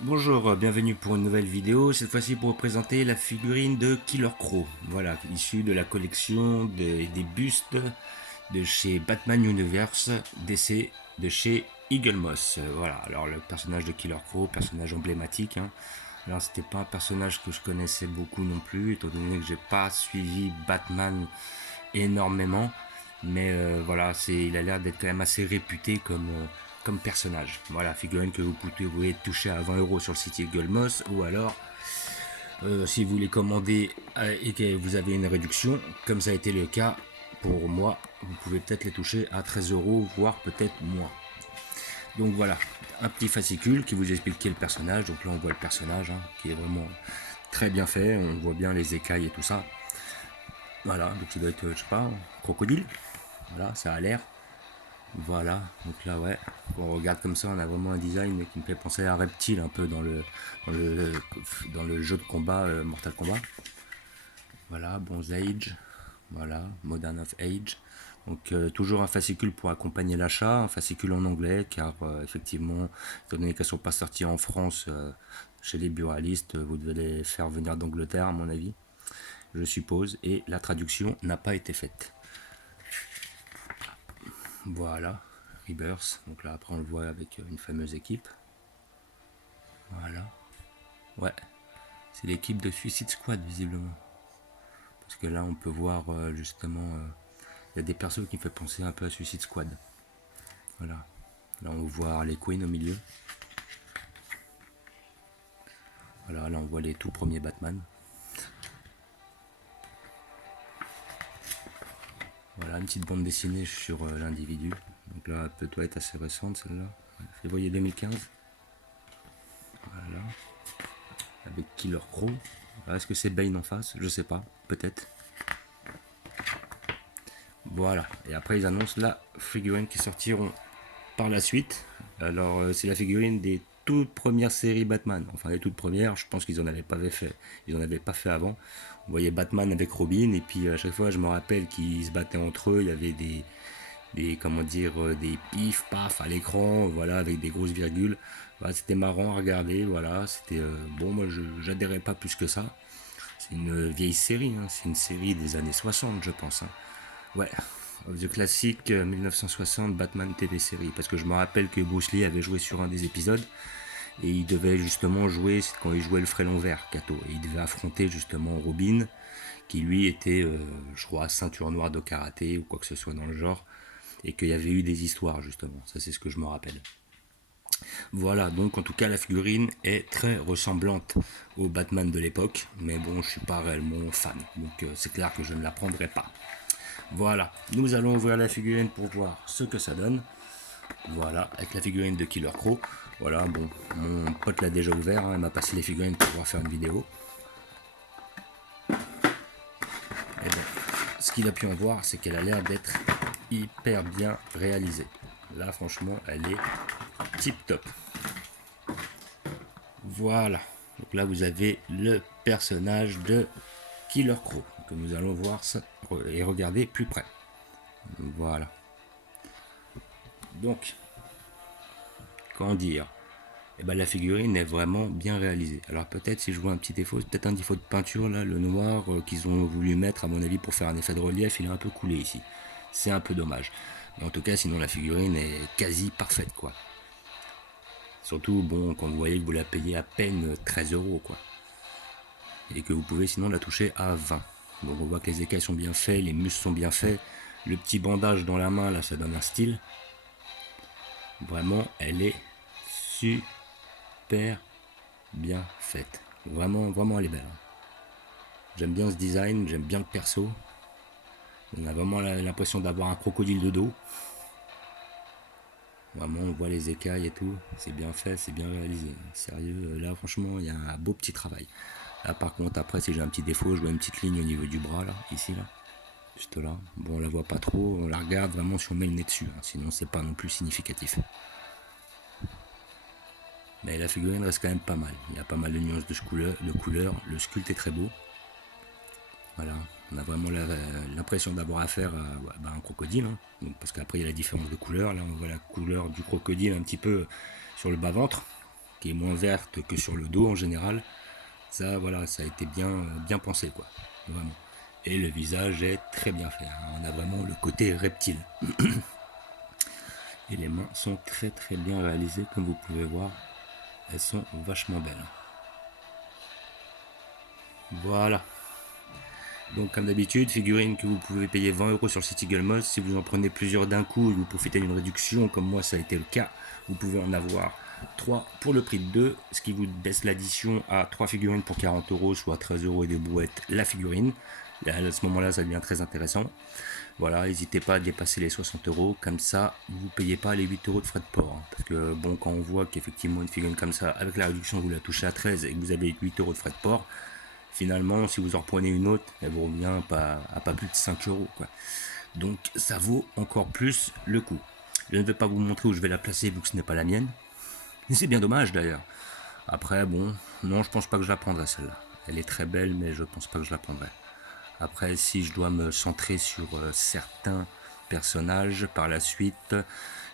Bonjour, bienvenue pour une nouvelle vidéo, cette fois-ci pour vous présenter la figurine de Killer Crow, voilà, issue de la collection des bustes de chez Batman Universe DC de chez Eagle Moss. Voilà, alors le personnage de Killer Crow, personnage emblématique, hein. Alors c'était pas un personnage que je connaissais beaucoup non plus, étant donné que j'ai pas suivi Batman énormément, mais voilà, il a l'air d'être quand même assez réputé comme personnage. Voilà, figurine que vous pouvez toucher à 20 € sur le site Eagle Moss, ou alors si vous les commandez et que vous avez une réduction, comme ça a été le cas pour moi, vous pouvez peut-être les toucher à 13 €, voire peut-être moins. Donc voilà, un petit fascicule qui vous explique qui est le personnage. Donc là on voit le personnage, hein, qui est vraiment très bien fait, on voit bien les écailles et tout ça. Voilà, donc il doit être, je sais pas, un crocodile. Voilà, ça a l'air. Voilà, donc là ouais, quand on regarde comme ça, on a vraiment un design qui me fait penser à un reptile un peu dans le, dans le jeu de combat Mortal Kombat. Voilà, Bronze Age, voilà, Modern of Age. Donc toujours un fascicule pour accompagner l'achat, un fascicule en anglais, car effectivement, étant donné qu'elles ne sont pas sorties en France chez les buralistes, vous devez les faire venir d'Angleterre à mon avis, je suppose, et la traduction n'a pas été faite. Voilà, Rebirth, donc là après on le voit avec une fameuse équipe. Voilà, ouais, c'est l'équipe de Suicide Squad visiblement. Parce que là on peut voir justement, il y a des persos qui me font penser un peu à Suicide Squad. Voilà, là on voit Harley Quinn au milieu. Voilà, là on voit les tout premiers Batman. Voilà, une petite bande dessinée sur l'individu. Donc là, elle peut être assez récente celle-là. Février 2015. Voilà, avec Killer Crow. Est-ce que c'est Bane en face? Je sais pas, peut-être. Voilà, et après ils annoncent la figurine qui sortiront par la suite. Alors c'est la figurine des toutes premières séries Batman. Enfin les toutes premières, je pense qu'ils en avaient pas fait. Ils en avaient pas fait avant. On voyait Batman avec Robin et puis à chaque fois je me rappelle qu'ils se battaient entre eux. Il y avait des comment dire des pifs paf à l'écran, voilà, avec des grosses virgules. Voilà, c'était marrant à regarder. Voilà, c'était bon. Moi j'adhérais pas plus que ça. C'est une vieille série, hein. C'est une série des années 60 je pense, hein. Ouais, The Classic 1960 Batman TV série. Parce que je me rappelle que Bruce Lee avait joué sur un des épisodes et il devait justement jouer, c'est quand il jouait le frélon vert, Kato. Et il devait affronter justement Robin, qui lui était, je crois, ceinture noire de karaté ou quoi que ce soit dans le genre. Et qu'il y avait eu des histoires justement. Ça, c'est ce que je me rappelle. Voilà, donc en tout cas la figurine est très ressemblante au Batman de l'époque, mais bon, je suis pas réellement fan, donc c'est clair que je ne la prendrai pas. Voilà, nous allons ouvrir la figurine pour voir ce que ça donne. Voilà, avec la figurine de Killer Crow. Voilà, bon, mon pote l'a déjà ouvert, hein, il m'a passé les figurines pour pouvoir faire une vidéo. Et bon, ce qu'il a pu en voir, c'est qu'elle a l'air d'être hyper bien réalisée. Là, franchement, elle est tip top. Voilà, donc là vous avez le personnage de Killer Crow que nous allons voir ça et regarder plus près. Voilà. Donc, comment dire, eh ben, la figurine est vraiment bien réalisée. Alors peut-être si je vois un petit défaut, c'est peut-être un défaut de peinture là, le noir qu'ils ont voulu mettre à mon avis pour faire un effet de relief, il est un peu coulé ici. C'est un peu dommage. Mais en tout cas, sinon la figurine est quasi parfaite quoi. Surtout bon quand vous voyez que vous la payez à peine 13 € quoi. Et que vous pouvez sinon la toucher à 20. Donc on voit que les écailles sont bien faits, les muscles sont bien faits. Le petit bandage dans la main là, ça donne un style. Vraiment, elle est super bien faite. Vraiment, vraiment, elle est belle. J'aime bien ce design, j'aime bien le perso. On a vraiment l'impression d'avoir un crocodile de dos. Vraiment, on voit les écailles et tout. C'est bien fait, c'est bien réalisé. Sérieux, là, franchement, il y a un beau petit travail. Là, par contre, après, si j'ai un petit défaut, je vois une petite ligne au niveau du bras, là, ici, là. Juste là. Bon, on la voit pas trop. On la regarde vraiment si on met le nez dessus. Hein. Sinon, c'est pas non plus significatif. Mais la figurine reste quand même pas mal. Il y a pas mal de nuances de couleurs. Le sculpte est très beau. Voilà, on a vraiment l'impression d'avoir affaire à un crocodile. Hein. Donc, parce qu'après, il y a la différence de couleur. Là, on voit la couleur du crocodile un petit peu sur le bas-ventre, qui est moins verte que sur le dos en général. Ça, voilà, ça a été bien pensé, quoi. Vraiment. Et le visage est très bien fait. On a vraiment le côté reptile. Et les mains sont très bien réalisées, comme vous pouvez voir. Elles sont vachement belles. Voilà. Donc comme d'habitude, figurine que vous pouvez payer 20 € sur le site Eaglemoss. Si vous en prenez plusieurs d'un coup et vous profitez d'une réduction, comme moi ça a été le cas, vous pouvez en avoir 3 pour le prix de 2, ce qui vous baisse l'addition à 3 figurines pour 40 €, soit 13 € et des brouettes la figurine. Là, à ce moment-là, ça devient très intéressant. Voilà, n'hésitez pas à dépasser les 60 €, comme ça vous ne payez pas les 8 € de frais de port. Parce que bon, quand on voit qu'effectivement une figurine comme ça, avec la réduction, vous la touchez à 13 et que vous avez 8 € de frais de port, finalement, si vous en reprenez une autre, elle vous revient à pas plus de 5 €, quoi. Donc ça vaut encore plus le coup. Je ne vais pas vous montrer où je vais la placer vu que ce n'est pas la mienne. Et c'est bien dommage d'ailleurs. Après, bon, non, je pense pas que je la prendrai celle-là. Elle est très belle, mais je pense pas que je la prendrai. Après, si je dois me centrer sur certains personnages par la suite,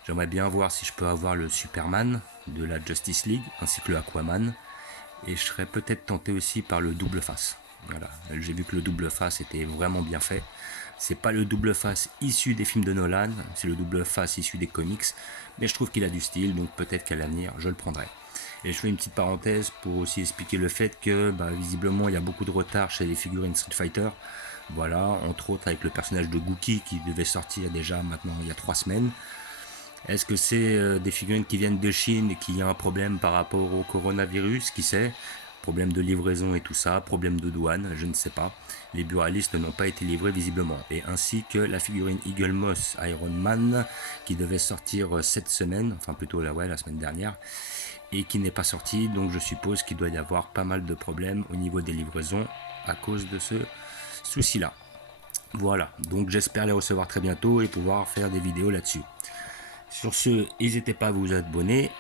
j'aimerais bien voir si je peux avoir le Superman de la Justice League, ainsi que le Aquaman. Et je serais peut-être tenté aussi par le double face. Voilà, j'ai vu que le double face était vraiment bien fait. C'est pas le double face issu des films de Nolan, c'est le double face issu des comics, mais je trouve qu'il a du style, donc peut-être qu'à l'avenir je le prendrai. Et je fais une petite parenthèse pour aussi expliquer le fait que visiblement il y a beaucoup de retard chez les figurines Street Fighter. Voilà, entre autres avec le personnage de Gookie qui devait sortir déjà maintenant il y a 3 semaines. Est-ce que c'est des figurines qui viennent de Chine et qu'il y a un problème par rapport au coronavirus? Qui sait? Problème de livraison et tout ça, problème de douane, je ne sais pas. Les buralistes n'ont pas été livrés visiblement. Et ainsi que la figurine Eaglemoss Iron Man qui devait sortir cette semaine, enfin plutôt la semaine dernière, et qui n'est pas sortie. Donc je suppose qu'il doit y avoir pas mal de problèmes au niveau des livraisons à cause de ce souci-là. Voilà, donc j'espère les recevoir très bientôt et pouvoir faire des vidéos là-dessus. Sur ce, n'hésitez pas à vous abonner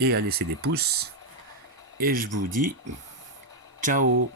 et à laisser des pouces. Et je vous dis ciao.